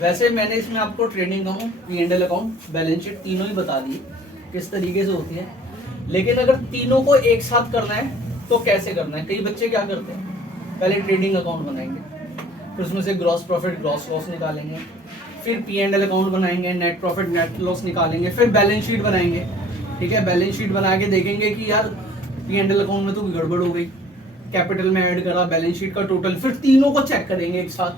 वैसे मैंने इसमें आपको trading account, P&L account, balance sheet तीनों ही बता दिए किस तरीके से होती है। लेकिन अगर तीनों को एक साथ करना है तो कैसे करना है? कई बच्चे क्या करते हैं, पहले ट्रेडिंग अकाउंट बनाएंगे, फिर उसमें से ग्रॉस प्रॉफिट ग्रॉस लॉस निकालेंगे, फिर P&L अकाउंट बनाएंगे, नेट प्रॉफिट नेट लॉस निकालेंगे, फिर बैलेंस शीट बनाएंगे। ठीक है, बैलेंस शीट बना के देखेंगे कि यार P&L अकाउंट में तो गड़बड़ हो गई, कैपिटल में ऐड करा, बैलेंस शीट का टोटल, फिर तीनों को चेक करेंगे एक साथ।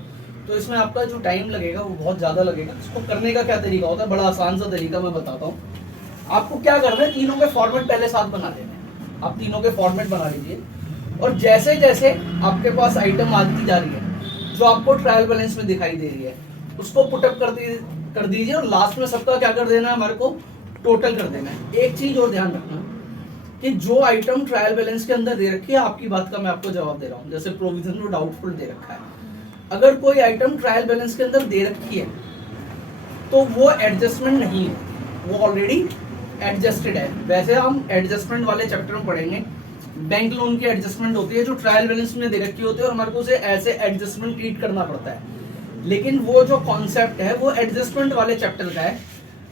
तो इसमें आपका जो टाइम लगेगा वो बहुत ज़्यादा लगेगा। इसको करने का क्या तरीका होता है, बड़ा आसान सा तरीका मैं बताता हूँ। आपको क्या करना है, तीनों के फॉर्मेट पहले साथ बना लेना है। आप तीनों के फॉर्मेट बना लीजिए और जैसे जैसे आपके पास आइटम आती जा रही है जो आपको ट्रायल बैलेंस में दिखाई दे रही है, उसको पुटअप कर दीजिए और लास्ट में सबका क्या कर देना है, हमारे को टोटल कर देना है। एक चीज और ध्यान रखना कि जो आइटम ट्रायल बैलेंस के अंदर दे रखी है, आपकी बात का मैं आपको जवाब दे रहा हूँ, जैसे प्रोविजन और डाउटफुल दे रखा है, अगर कोई आइटम ट्रायल बैलेंस के अंदर दे रखी है तो वो एडजस्टमेंट नहीं है, वो ऑलरेडी एडजस्टेड है। वैसे हम एडजस्टमेंट वाले चैप्टर में पढ़ेंगे, बैंक लोन की एडजस्टमेंट होती है जो ट्रायल बैलेंस में दे रखी होती है और हमारे को उसे ऐसे एडजस्टमेंट ट्रीट करना पड़ता है। लेकिन वो जो कॉन्सेप्ट है वो एडजस्टमेंट वाले चैप्टर का है।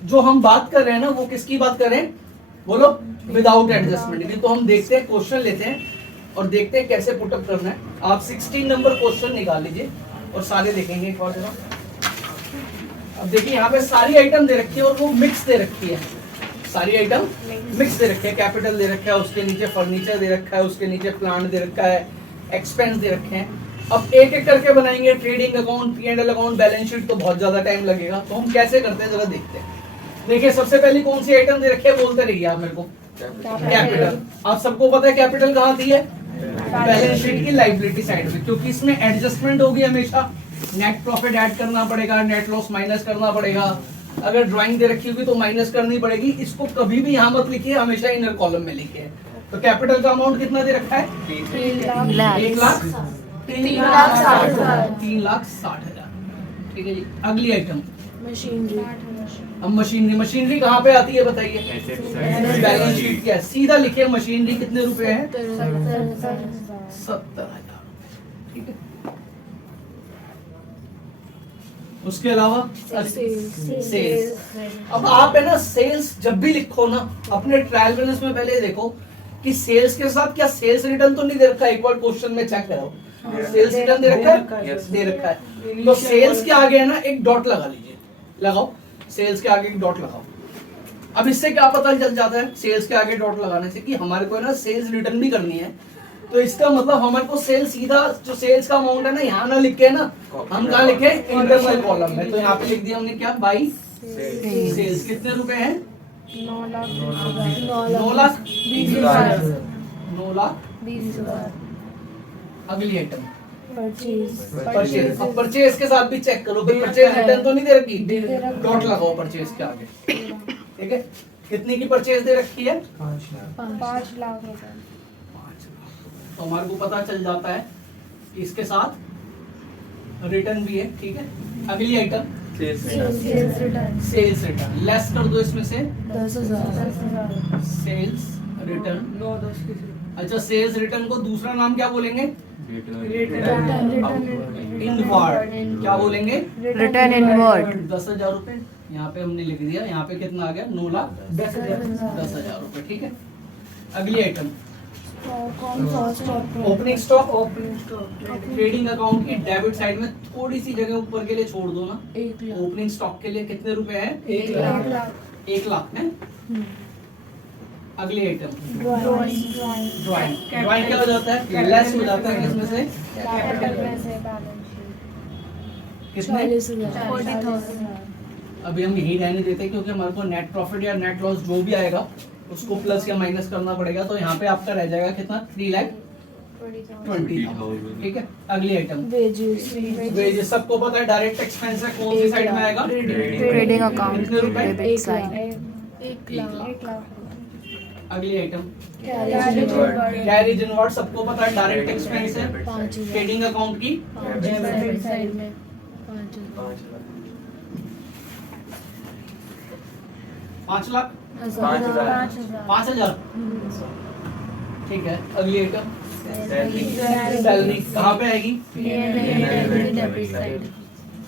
जो हम बात कर रहे हैं ना, वो किसकी बात कर रहे हैं, बोलो, विदाउट एडजस्टमेंट की। तो हम देखते हैं, क्वेश्चन लेते हैं और देखते हैं कैसे पुटअप करना है। आप 16 नंबर क्वेश्चन निकाल लीजिए और सारे देखेंगे एक बार जरा। अब देखिए यहाँ पे सारी आइटम दे रखी है और वो मिक्स दे रखी है, सारी आइटम मिक्स दे रखी है। कैपिटल दे रखा है, उसके नीचे फर्नीचर दे रखा है, उसके नीचे प्लांट दे रखा है, एक्सपेंस दे रखे हैं। अब एक एक करके बनाएंगे trading account, P&L account, balance sheet, तो बहुत ज्यादा टाइम लगेगा। तो हम कैसे करते हैं जरा देखते हैं। देखिए सबसे पहली कौन सी आइटम दे रखी है, बोलते रहिए आप मेरे को, कैपिटल। आप सबको पता है कैपिटल कहाँ दी है, बैलेंस शीट की लायबिलिटी साइड में, क्योंकि इसमें एडजस्टमेंट होगी हमेशा। नेट प्रॉफिट ऐड करना पड़ेगा, नेट लॉस माइनस करना पड़ेगा, अगर ड्राइंग दे रखी होगी तो माइनस करनी पड़ेगी। इसको कभी भी यहाँ मत लिखिए, हमेशा इनर कॉलम में लिखिए। तो कैपिटल का अमाउंट कितना दे रखा है, 3,60,000। ठीक है जी, अगली आइटम मशीनरी। अब मशीनरी कहाँ पे आती है बताइए, बैलेंस शीट क्या है, सीधा लिखिए मशीनरी कितने रुपए है, 70,000। ठीक है, उसके अलावा सेल्स। अब आप है ना, सेल्स जब भी लिखो ना, अपने ट्रायल बैलेंस में पहले देखो कि सेल्स के साथ क्या सेल्स रिटर्न तो नहीं दे रखा है। एक बार क्वेश्चन में चेक करो, सेल्स रिटर्न दे रखा है, दे रखा है। तो सेल्स के आगे है ना एक डॉट लगा लीजिए, लगाओ, सेल्स के आगे एक डॉट लगाओ। अब इससे क्या पता चल जाता है, सेल्स के आगे डॉट लगाने से, कि हमारे को है ना सेल्स रिटर्न भी करनी है। तो इसका मतलब हमारे को सेल्स सीधा जो सेल्स का अमाउंट है ना, यहाँ ना लिखे ना, हम कहाँ लिखे, इंटरनल कॉलम में। तो यहाँ पे लिख दिया हमने क्या, बाई सेल्स। कितने रुपए हैं, 9,20,000। अगली आइटम परचेज। अब परचेज के साथ भी चेक करो, परचेज रिटर्न तो नहीं दे रखी, डॉट लगाओ परचेज के आगे। ठीक है, कितनी की परचेज दे रखी है, 5 लाख रुपए। तो हमारे को पता चल जाता है कि इसके साथ रिटर्न भी है। ठीक है, अगली आइटम सेल्स रिटर्न। लेस कर दो इसमें से 10,000। Sales return. अच्छा, सेल्स रिटर्न को दूसरा नाम क्या बोलेंगे, इनवर्ड। क्या बोलेंगे, रिटर्न इनवर्ड। 10,000 रुपए यहाँ पे हमने लिख दिया। यहाँ पे कितना आ गया, 9,10,000 रुपए। ठीक है, अगली item opening stock. Trading account की डेबिट साइड में थोड़ी सी जगह ऊपर के लिए छोड़ दो ना, ओपनिंग स्टॉक के लिए कितने रुपए है, 1 लाख है। अगली आइटम ड्राइंग। ड्राइंग क्या हो जाता है, लेस हो जाता है किसमें से, कितने, 40,000। अभी हम यही रहने देते हैं क्योंकि हमारे को नेट प्रॉफिट या नेट लॉस जो भी आएगा उसको प्लस या माइनस करना पड़ेगा। तो यहाँ पे आपका रह जाएगा कितना, 3,20,000। ठीक है, अगली आइटम वेजेस। सबको पता है डायरेक्ट एक्सपेंस है, कौन सी साइड में आएगा, ट्रेडिंग अकाउंट कितने रुपए, डेबिट साइड। 1 लाख। अगली आइटम कैरिज इनवर्ड। सबको पता है डायरेक्ट एक्सपेंस है, ट्रेडिंग अकाउंट की डेबिट साइड में 5 लाख, 5,000। ठीक है, अगली आइटम सैलरी। कहाँ पे आएगी,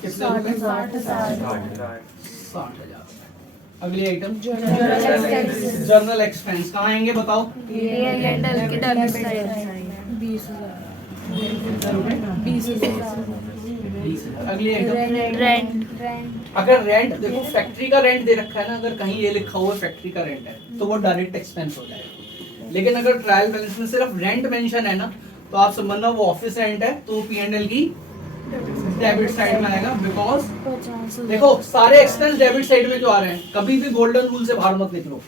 कितने रुपए? 60,000 60,000। अगली आइटम जर्नल एक्सपेंस कहाँ आएंगे बताओ? डेंटल की डेबिट साइड 20,000 अगली आइटम रेंट अगर रेंट देखो फैक्ट्री का रेंट दे रखा है ना, अगर कहीं ये लिखा हुआ है फैक्ट्री का रेंट है तो वो डायरेक्ट एक्सपेंस हो जाएगा। लेकिन अगर ट्रायल बैलेंस में सिर्फ रेंट मेंशन है ना, तो आप समझना वो ऑफिस रेंट है, तो P&L की डेबिट साइड में आएगा। बिकॉज 50,000 देखो सारे एक्सपेंस डेबिट साइड में जो आ रहे हैं, कभी भी गोल्डन रूल से बाहर मत निकलो।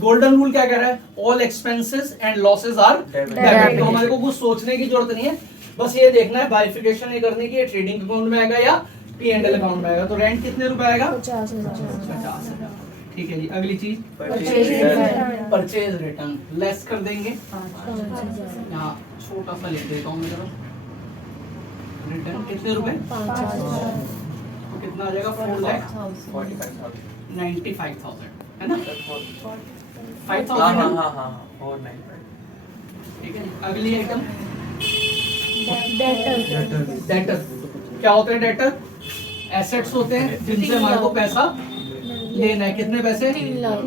गोल्डन रूल क्या कह रहा है? All expenses and losses are debit. तो हमारे को कुछ सोचने की जरूरत नहीं है, बस ये देखना है बाइफिकेशन ये करनी की ट्रेडिंग अकाउंट में आएगा या P&L अकाउंट में आएगा। तो रेंट कितने रुपए आएगा? 50,000 50,000। ठीक है जी। अगली चीज Purchase परचेज रिटर्न लेस कर देंगे। 5,000 यहाँ छोटा सा लिख देता हूँ मैं जरा। रिटर्न कितने रुपए? 5,000 तो कितना आ जाएगा? 4,95,000 है ना? 5,000 ठीक है। अगली आइटम डेटर। क्या होते हैं डेटर? एसेट्स होते हैं जिनसे हमारे को पैसा लेना है। कितने पैसे? 3 लाख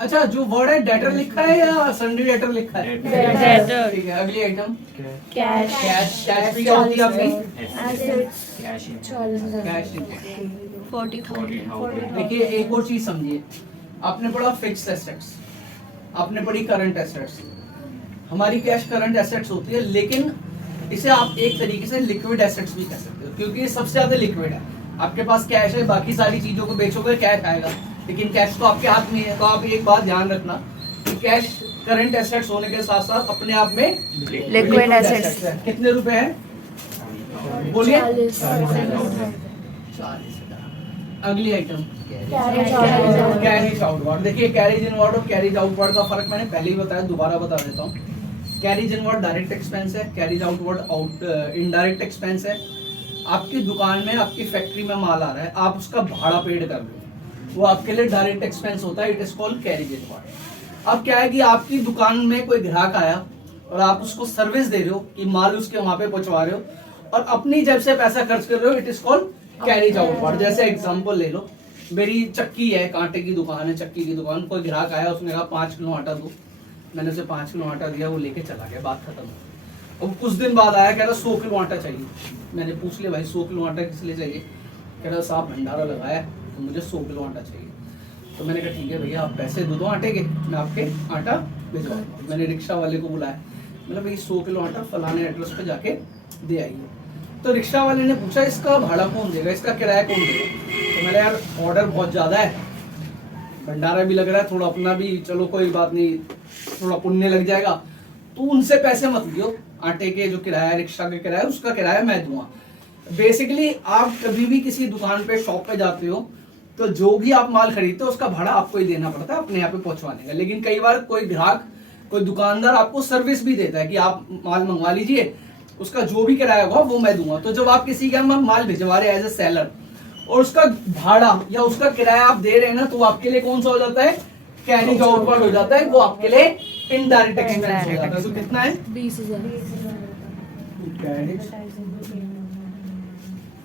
अच्छा, जो वर्ड है डेटर लिखा है या सन्ड्री डेटर लिखा है? डेटर ठीक है। अगली आइटम कैश कैश भी क्या होती है आपकी? एसेट्स कैश 40,000 देखिए एक और चीज समझिए, आपने पढ़ा फिक्स एसेट्स, आपने पढ़ी करंट एसेट्स। हमारी कैश करंट एसेट्स होती है, लेकिन इसे आप एक तरीके से लिक्विड एसेट्स भी कह सकते हो, क्योंकि ये सबसे ज्यादा लिक्विड है। आपके पास कैश है, बाकी सारी चीजों को बेचोगे कैश आएगा, लेकिन कैश तो आपके हाथ में है। तो आप एक बात ध्यान रखना कि कैश करंट एसेट्स होने के साथ साथ अपने आप में लिक्विड एसेट्स है। कितने रुपए है? बोलिए। 40,000 अगली आइटम कैश कैरिज आउटवर्ड। देखिए कैरिज इनवर्ड और कैरिज आउटवर्ड का फर्क मैंने पहले ही बताया, दोबारा बता देता हूँ। कैरिज इनवर्ड डायरेक्ट एक्सपेंस है, कैरिज आउटवर्ड इनडायरेक्ट एक्सपेंस है। आपकी दुकान में, आपकी फैक्ट्री में माल आ रहा है, आप उसका भाड़ा पेड कर रहे हो, वो आपके लिए डायरेक्ट एक्सपेंस होता है। It is called carriage inward. अब क्या है कि आपकी दुकान में कोई ग्राहक आया और आप उसको सर्विस दे रहे हो कि माल उसके वहां पे पहुंचवा रहे हो और अपनी जेब से पैसा खर्च कर रहे हो, it is called carriage outward. जैसे एग्जांपल ले लो, मेरी चक्की है, कांटे की दुकान है, चक्की की दुकान। कोई ग्राहक आया, उसने कहा 5 किलो आटा दो, मैंने उसे 5 किलो आटा दिया, वो लेके चला गया, बात खत्म। अब कुछ दिन बाद आया, कह रहा 100 किलो आटा चाहिए। मैंने पूछ लिया भाई 100 किलो आटा किस लिए चाहिए? कह रहा साहब भंडारा लगाया तो मुझे 100 किलो आटा चाहिए। तो मैंने कहा ठीक है भैया, आप पैसे दो आटे के, मैं आपके आटा भिजवा दूँ। मैंने रिक्शा वाले को बुलाया, मतलब भाई 100 किलो आटा फलाने एड्रेस पे जाके दे आइए। तो रिक्शा वाले ने पूछा इसका भाड़ा कौन देगा, इसका किराया कौन देगा? तो मैंने यार ऑर्डर बहुत ज़्यादा है, भंडारा भी लग रहा है, थोड़ा अपना भी, चलो कोई बात नहीं, थोड़ा पुण्य लग जाएगा, तो उनसे पैसे मत लियो। आटे के जो किराया, रिक्शा का किराया, उसका किराया मैं दूंगा। बेसिकली आप कभी भी किसी दुकान पे, शॉप पे जाते हो तो जो भी आप माल खरीदते हो उसका भाड़ा आपको ही देना पड़ता है अपने यहाँ पे पहुंचवाने का। लेकिन कई बार कोई ग्राहक, कोई दुकानदार आपको सर्विस भी देता है कि आप माल मंगवा लीजिए, उसका जो भी किराया होगा वो मैं दूंगा। तो जब आप किसी के यहाँ माल भिजवा रहे एज ए सेलर और उसका भाड़ा या उसका किराया आप दे रहे हैं ना, तो आपके लिए कौन सा हो जाता है? कैरिज आउटवर्ड हो जाता है, वो आपके लिए इनडायरेक्ट एक्सपेंस हो जाता है। तो कितना है? 20,000 कैरिज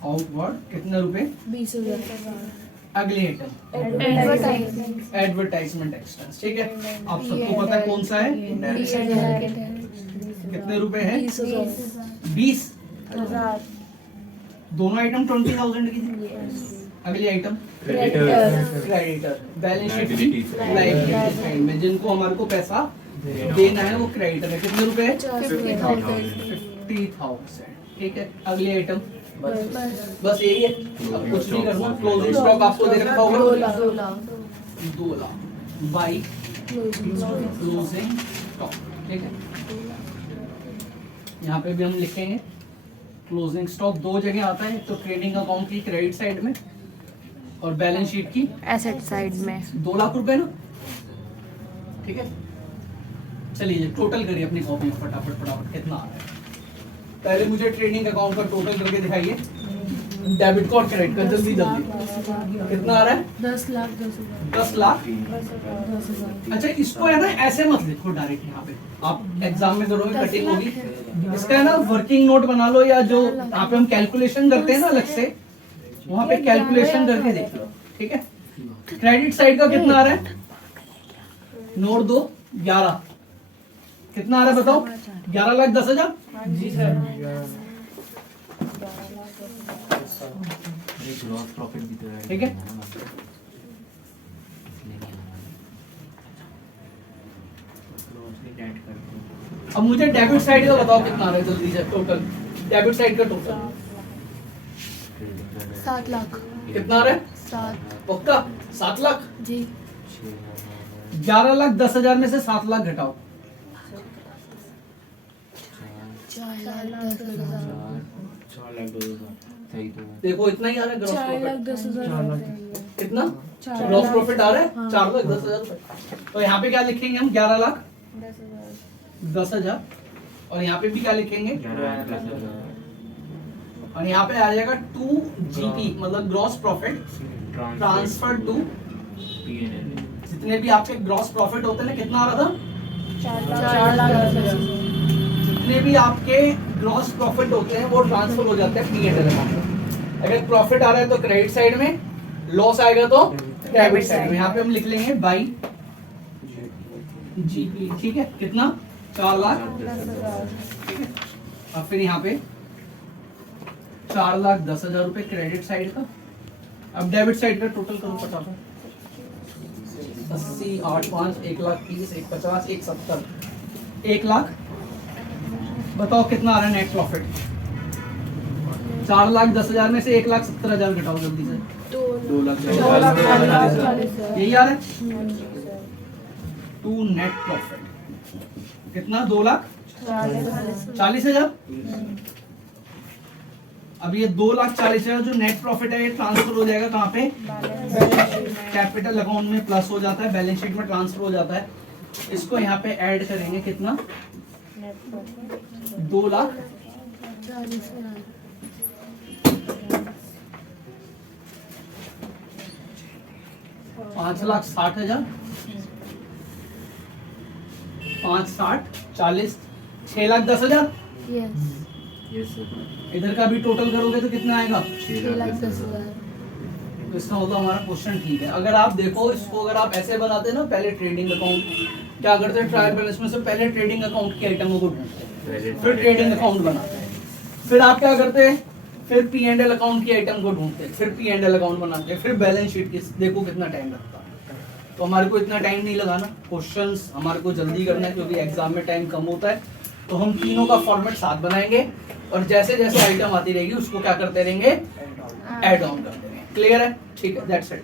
आउटवर्ड कितने रुपए? 20,000 अगली आइटम एडवर्टाइजमेंट एडवर्टाइजमेंट एक्सपेंस। ठीक है, आप सबको पता है कौन सा है? 20,000 कितने रुपए है? 20,000 20। दोनों आइटम 20,000 की थी। अगली आइटम क्रेडिटर, बैलेंस शीट की लायबिलिटी साइड में जिनको हमारे को पैसा देना है वो क्रेडिटर है। कितने रुपए है? 50,000। ठीक है। अगली आइटम बस यही है, अब कुछ नहीं करना। क्लोजिंग स्टॉक आपको दे रखा होगा 2 lakh 2 lakh by closing stock. ठीक है, यहाँ पे भी हम लिखेंगे क्लोजिंग स्टॉक। 2 जगह आता है, तो ट्रेडिंग अकाउंट की क्रेडिट साइड में और बैलेंस शीट की एसेट साइड में। 2 लाख रुपए ना। ठीक है, चलिए टोटल करिए अपनी कॉपी में फटाफट कितना आ रहा है। पहले मुझे ट्रेडिंग अकाउंट का टोटल करके दिखाइए। डेबिट का और क्रेडिट का, जल्दी जल्दी कितना आ रहा है? 10 लाख 10 लाख। 10,000। अच्छा इसको है ना ऐसे मत लिखो डायरेक्ट, यहाँ पे आप एग्जाम में करोगे कटिंग होगी, इसका है ना वर्किंग नोट बना लो, या जो यहाँ पे हम कैलकुलेशन करते हैं ना अलग से, वहाँ पे कैलकुलेशन करके देख लो, ठीक है। क्रेडिट साइड का कितना आ रहा है? नोट दो 11, कितना आ रहा है बताओ? 11,10,000। जी सर। ठीक है, अब मुझे डेबिट साइड का बताओ कितना आ रहा है जल्दी से, टोटल डेबिट साइड का टोटल 7 लाख। कितना आ रहा है? 7 पक्का 7 लाख। जी। 11,10,000 में से 7 लाख घटाओ। 4,10,000। देखो इतना ही आ रहा है ग्रॉस प्रॉफिट। 4,10,000। कितना चार ग्रॉस लाख। प्रॉफिट आ रहा है? हाँ। 4,10,000 रुपए। तो यहाँ पे क्या लिखेंगे हम? 11,10,000। और यहाँ पे भी क्या लिखेंगे? और यहाँ पे आ जाएगा 2GP, मतलब ग्रॉस प्रॉफिट ट्रांसफर टू, जितने भी आपके ग्रॉस प्रॉफिट होते हैं ना, कितना आ रहा था? 4,10,000। जितने भी आपके ग्रॉस प्रॉफिट होते हैं वो ट्रांसफर हो जाते हैं P&L अकाउंट में। अगर प्रॉफिट आ रहा है तो क्रेडिट साइड में, लॉस आएगा तो डेबिट साइड में। यहाँ पे हम लिख लेंगे बाई GP, ठीक है। कितना? 4 लाख, ठीक है। और फिर यहाँ पे 4,10,000 रुपए क्रेडिट साइड का। अब डेबिट साइड का टोटल करो फटाफट। 80, 8, 5, 1,30,000, 1,50,000, 1,70,000, 1 लाख। बताओ कितना आ रहा है नेट प्रॉफिट? 4,10,000 में से 1,70,000 घटाओ जल्दी से। 2 लाख। यही आ रहा है टू नेट प्रॉफिट। कितना? 2,40,000। अब ये 2,40,000 जो नेट प्रॉफिट है ये ट्रांसफर हो जाएगा कहाँ पे? कैपिटल अकाउंट में प्लस हो जाता है, बैलेंस शीट में ट्रांसफर हो जाता है। इसको यहाँ पे ऐड करेंगे, कितना? 2,40,000। 5,60,000, 5,60, 40, 6,10,000। यस। इधर का भी टोटल करोगे तो कितना आएगा? 6,10,000। तो इसका मतलब हमारा क्वेश्चन ठीक है। अगर आप देखो इसको, अगर आप ऐसे बनाते ना, पहले ट्रेडिंग अकाउंट क्या करते हैं, ट्रायल बैलेंस में से पहले ट्रेडिंग अकाउंट की आइटमों को ढूंढते हैं, फिर ट्रेडिंग अकाउंट बनाते हैं, फिर आप क्या करते हैं, फिर P&L अकाउंट की आइटम को ढूंढते हैं, फिर P&L अकाउंट बनाते हैं, फिर बैलेंस शीट की। देखो कितना टाइम लगता है। तो हमारे को इतना टाइम नहीं लगाना, क्वेश्चंस हमारे को जल्दी करना है क्योंकि एग्जाम में टाइम कम होता है। तो हम तीनों का फॉर्मेट साथ बनाएंगे और जैसे जैसे आइटम आती रहेगी उसको क्या करते रहेंगे, ऐड ऑन करते रहेंगे। क्लियर है? ठीक है, दैट्स इट।